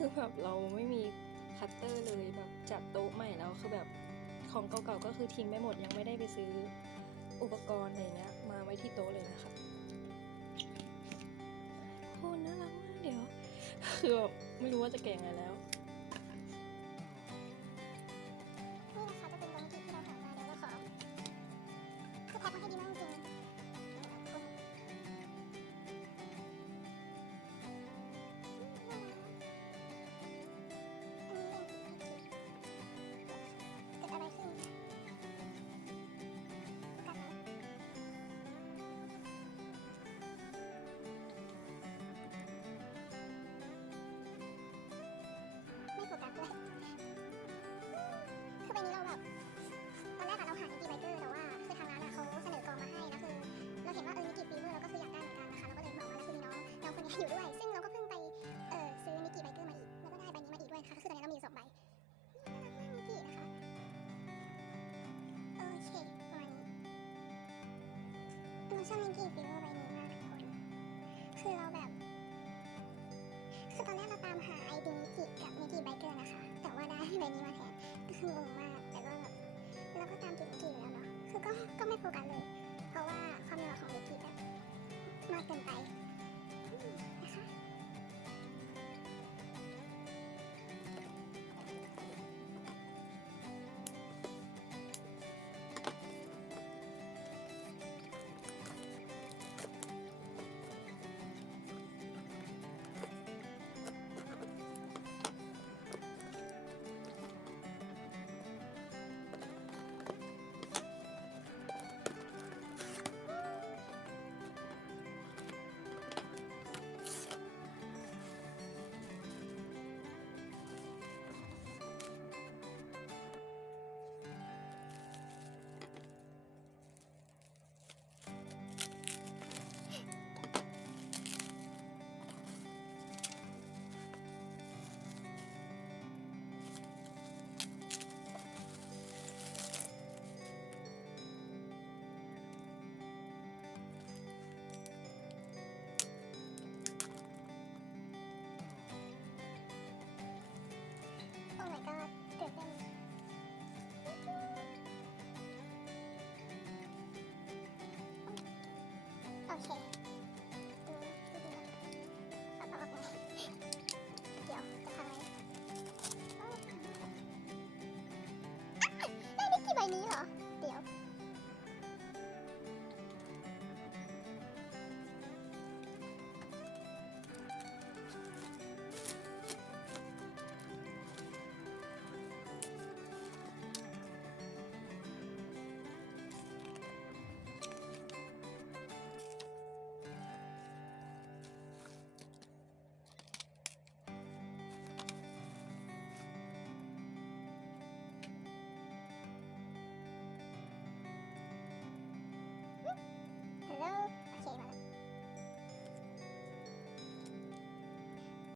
คือแบบเราไม่มีคัตเตอร์เลยแบบจัดโต๊ะใหม่แล้วคือแบบของเก่าๆก็คือทิ้งไปหมดยังไม่ได้ไปซื้ออุปกรณ์อะไรเนี้ยมาไว้ที่โต๊ะเลยนะคะโหน่ารักมากเดี๋ยวคือแบบไม่รู้ว่าจะแกะไงแล้วนี่นะคะจะเป็นโลจิที่เราหามาเดี๋ยวเราขอคือแพ็คมาให้ดีมากจริงเกิดอะไรขึ้นกัดไหมไม่โฟกัสเลยคือใบนี้เราแบบตอนแรกอะเราหานิกกี้ไบเกอร์แต่ว่าคือทางร้านอะเขาเสนอกองมาให้แล้วคือเราเห็นว่านิกกี้ฟีเวอร์เราก็คืออยากได้เหมือนกันนะคะเราก็เลยบอกว่าแล้วคือมีน้องคนนี้อยู่ด้วยซึ่งเราก็เพิ่งไปซื้อนิกกี้ไบเกอร์มาอีกแล้วก็ได้ใบนี้มาอีกด้วยนะคะก็คือตอนนี้เรามีอยู่2 ใบน่ารักมากนิกกี้นะคะโอเคประมาณนี้เราชอบนิกกี้ฟีเวอร์ใบนี้มากทุกคนคือเราแบบคือตอนแรกเราตามหาไอดีนิกกี้กับนิกกี้ไบเกอร์นะคะแต่ว่าได้ใบนี้มาแทนก็คืองงมากแต่ก็แบบเราก็ตามติดนิกกี้อยู่แล้วเนาะคือก็ไม่โฟกัสเลยเพราะว่าความหล่อของนิกกี้แบบมากเกินไปนะคะ